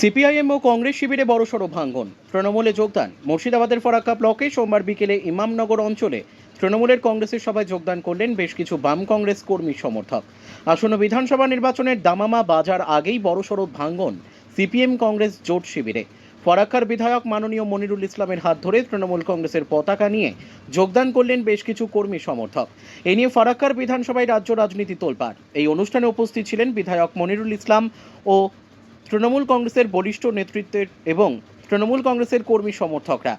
CPIM ও কংগ্রেস শিবিরে বড়সড় ভাঙ্গন তৃণমূলে যোগদান। মুর্শিদাবাদের ফরাক্কা ব্লকে সোমবার বিকেলে ইমামনগর অঞ্চলে তৃণমূলের কংগ্রেসের সভায় যোগদান করলেন বেশ কিছু বাম কংগ্রেস কর্মী সমর্থক। আসন্ন বিধানসভা নির্বাচনের দামামা বাজার আগেই বড়সড় ভাঙ্গন সিপিএম কংগ্রেস জোট শিবিরে। ফরাক্কার বিধায়ক মাননীয় মনিরুল ইসলামের হাত ধরে তৃণমূল কংগ্রেসের পতাকা নিয়ে যোগদান করলেন বেশ কিছু কর্মী সমর্থক। এ নিয়ে ফরাক্কার বিধানসভায় রাজ্য রাজনীতি তোলপাড়। এই অনুষ্ঠানে উপস্থিত ছিলেন বিধায়ক মনিরুল ইসলাম ও তৃণমূল কংগ্রেসের বরিষ্ঠ নেতৃত্বের এবং তৃণমূল কংগ্রেসের কর্মী সমর্থকরা।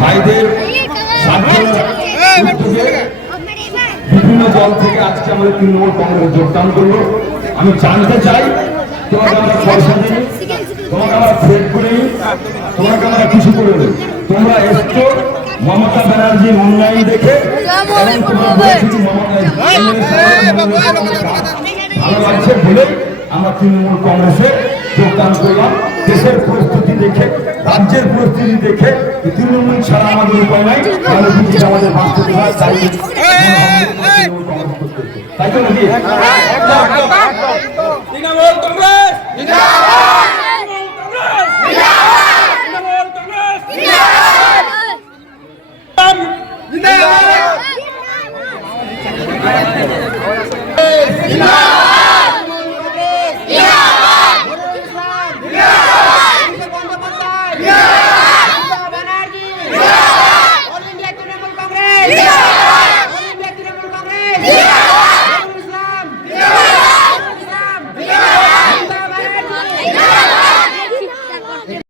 ভাইদের বিভিন্ন দল থেকে আজকে আমাদের তৃণমূল কংগ্রেস যোগদান করল। আমি জানতে চাই তোমাকে আমরা পয়সা দিই তোমাকে আমরা ফ্রেড করে তোমাকে আমরা কিছু করে তোমরা এসছো মমতা ব্যানার্জির উন্নয়ন দেখে ভালো লাগছে বলে আমরা তৃণমূল কংগ্রেসে যোগদান করলাম। দেশের পরিস্থিতি দেখে রাজ্যের পরিস্থিতি দেখে তৃণমূল ছাড়া আমাদের উপায় নাই। তাহলে যদি আমাদের বাঁচতে হয় তাই তাই তো নাকি?